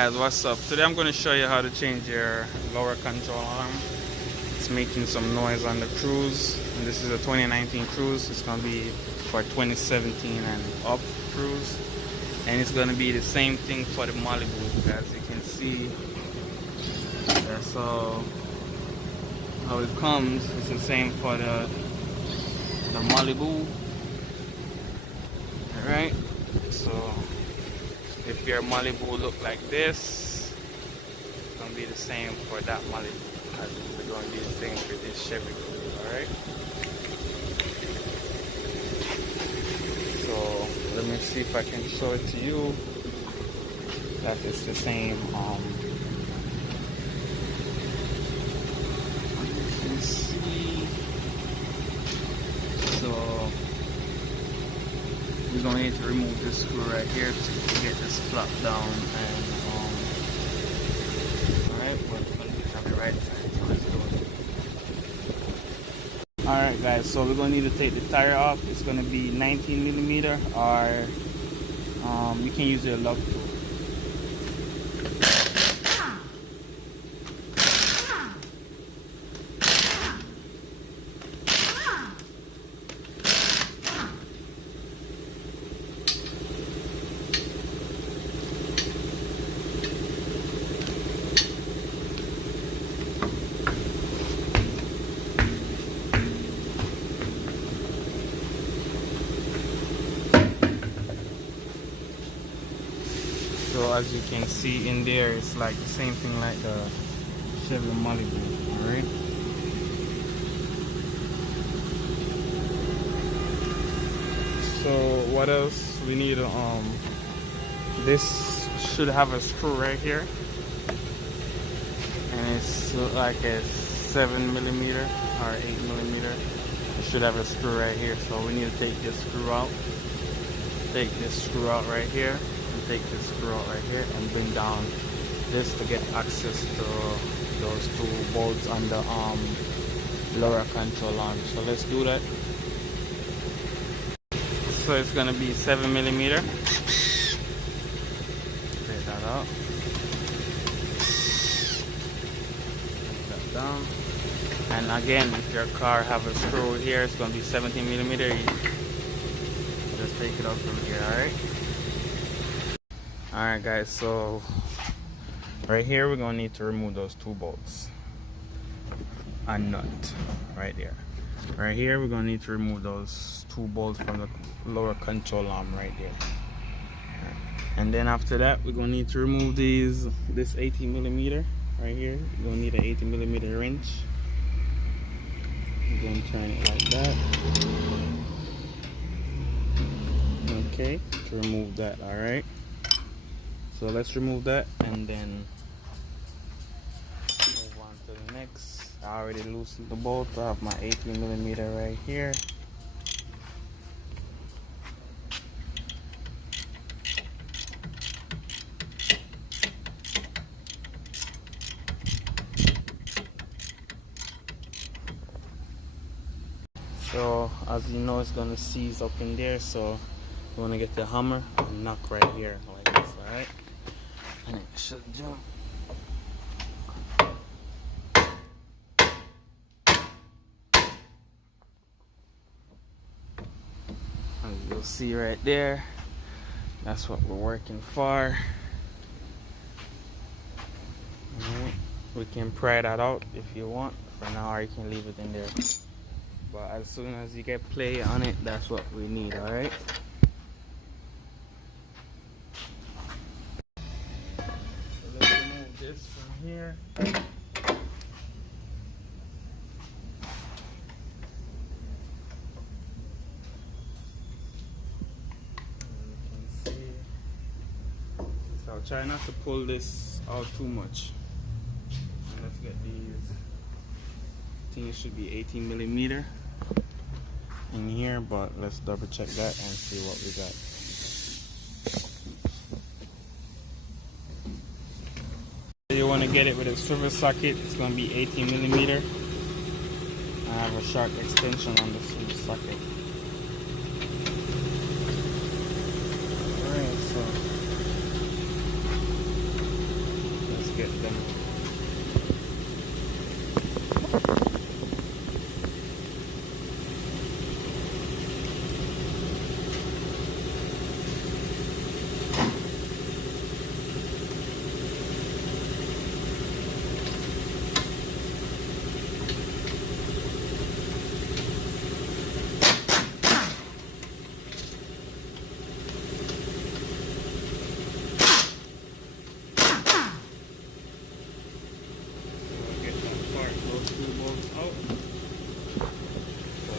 Guys, what's up? Today I'm going to show you how to change your lower control arm. It's making some noise on the cruze, and this is a 2019 cruze. It's going to be for 2017 and up cruze, and it's going to be the same thing for the Malibu. As you can see, that's how it comes. It's the same for the Malibu. Alright, so if your Malibu look like this, it's gonna be the same for that Malibu as it's gonna be the same for this Chevy. Alright, so let me see if I can show it to you that it's the same. You can see, so we're gonna need to remove this screw right here to get this flap down, and alright, we're gonna get on the right side, so let's do it. Alright guys, so we're gonna need to take the tire off. It's gonna be 19mm, or you can use your lug tool. So as you can see in there, it's like the same thing like the Chevy Malibu, right? So what else we need? This should have a screw right here, and it's like a 7mm or 8mm. It should have a screw right here. So we need to take this screw out. Take this screw out right here. Take this screw out right here and bring down this to get access to those two bolts on the lower control arm. So let's do that. So it's gonna be 7mm. Take that out. Take that down. And again, if your car have a screw here, it's gonna be 17mm. Just take it out from here, alright? Alright guys, so right here we're going to need to remove those two bolts and nut right there. Right here we're going to need to remove those two bolts from the lower control arm right there. And then after that we're going to need to remove this 18mm right here. You're going to need an 18mm wrench. You're going to turn it like that. Okay, to remove that, alright. So let's remove that and then move on to the next. I already loosened the bolt. I have my 18mm right here. So as you know, it's gonna seize up in there, so you wanna get the hammer and knock right here like this, alright? And it should jump. As you'll see right there, that's what we're working for. Alright, we can pry that out if you want for now, or you can leave it in there. But as soon as you get play on it, that's what we need, alright? This from here. You can see. So try not to pull this out too much. And let's get these. I think it should be 18mm in here, but let's double check that and see what we got. You want to get it with a swivel socket. It's going to be 18mm. I have a sharp extension on the swivel socket. Alright, so bottom.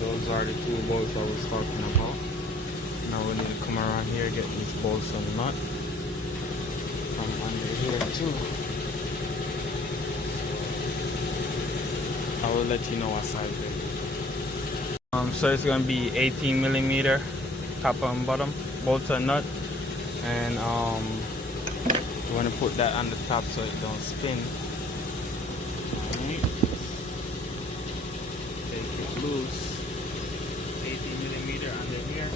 Those are the two bolts I was talking about. Now we need to come around here, get these bolts unnut from under here too. I will let you know what size it is. So it's gonna be 18 millimeter top and bottom bolt and nut, and you want to put that on the top so it don't spin. Alright, take it loose. 18 millimeter under here.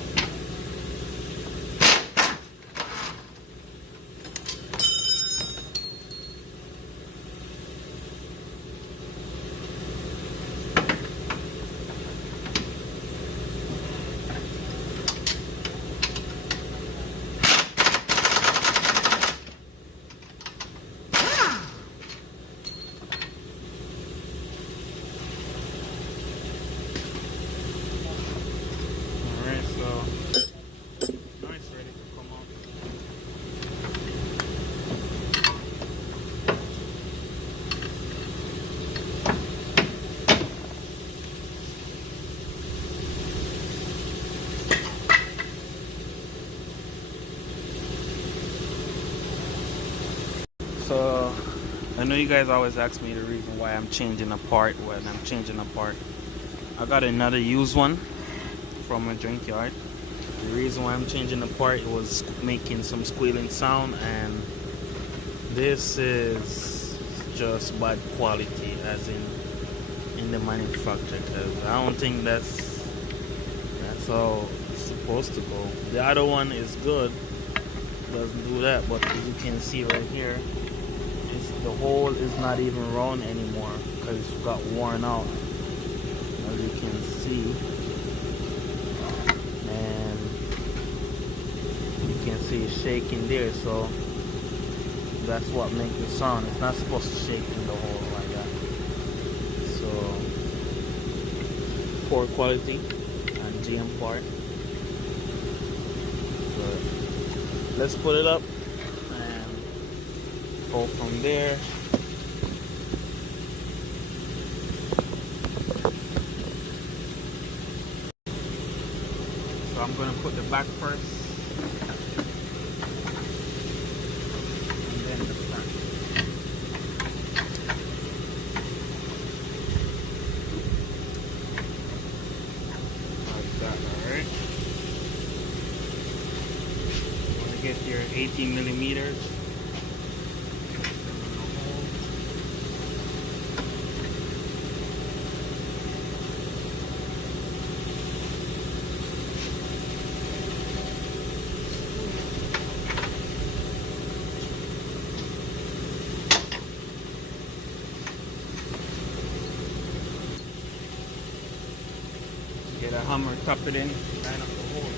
So I know you guys always ask me the reason why I'm changing a part when I'm changing a part. I got another used one from a junkyard. The reason why I'm changing the part, it was making some squealing sound, and this is just bad quality as in the manufacturer, because I don't think that's how it's supposed to go. The other one is good, doesn't do that, but as you can see right here, the hole is not even round anymore because it got worn out, as you can see, and you can see it's shaking there. So that's what makes the sound. It's not supposed to shake in the hole like that. So poor quality and GM part. So let's put it up and go from there. So I'm going to put the back first, and then the front. Like that, alright. You want to get your 18 millimeters. Get a hammer, tap it in, line up the hole.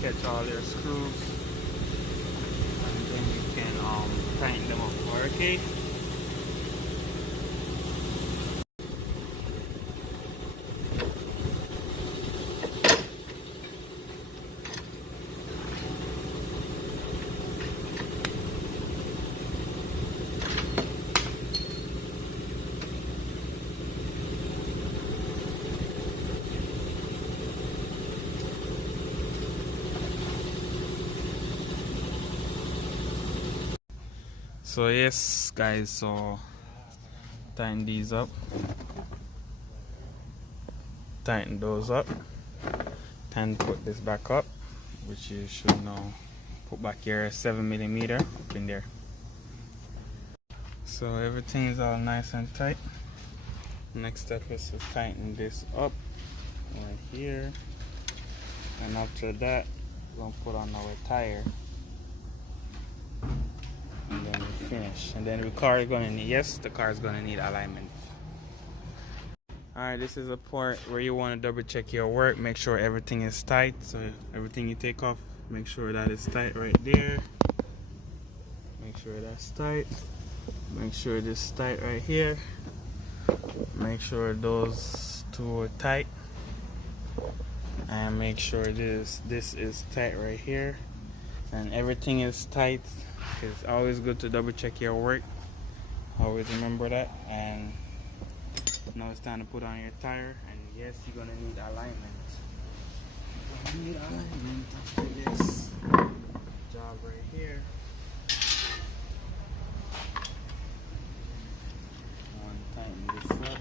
Catch all their screws, and then you can tighten them up. Okay. So yes guys, so tighten these up, tighten those up, and put this back up, which you should now put back your 7mm up in there. So everything is all nice and tight. Next step is to tighten this up right here, and after that we're gonna put on our tire, and then we finish. And then the car is gonna need, yes, the car is gonna need alignment. Alright, this is a part where you want to double check your work, make sure everything is tight. So everything you take off, make sure that is tight right there. Make sure that's tight. Make sure this is tight right here. Make sure those two are tight. And make sure this is tight right here. And everything is tight. It's always good to double check your work. Always remember that. And now it's time to put on your tire, and yes, you're gonna need alignment. You're gonna need alignment after this job right here. I want to tighten this up.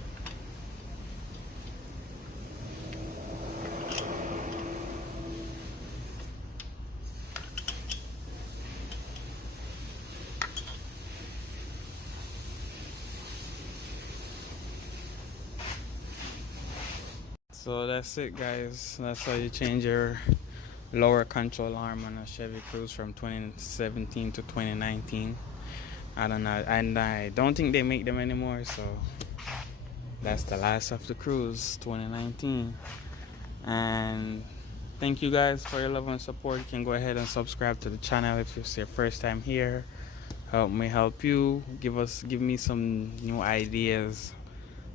So that's it guys, that's how you change your lower control arm on a Chevy Cruze from 2017 to 2019. I don't know, and I don't think they make them anymore, so that's the last of the Cruze 2019. And thank you guys for your love and support. You can go ahead and subscribe to the channel if it's your first time here. Help me help you, give me some new ideas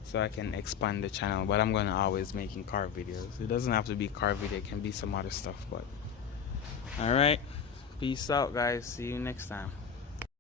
so I can expand the channel. But I'm gonna always making car videos. It doesn't have to be car video, it can be some other stuff. But all right, peace out guys, see you next time.